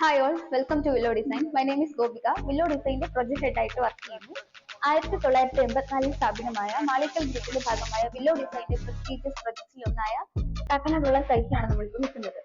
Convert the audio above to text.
Hi all, welcome to Willow Design. My name is Gopika. Willow ഡിസൈനിന്റെ project head ആയിട്ട് work ചെയ്യുന്നു. 1984 സ്ഥാപിതമായ മാളിക്കൽ ഗ്രൂപ്പിന്റെ ഭാഗമായ വില്ലോ ഡിസൈനിന്റെ പ്രസ്റ്റീജിയസ് പ്രൊജക്ട്സിൽ ഒന്നായ കാക്കനാടുള്ള സൈറ്റിലാണ് നമ്മളിപ്പോൾ നിൽക്കുന്നത്.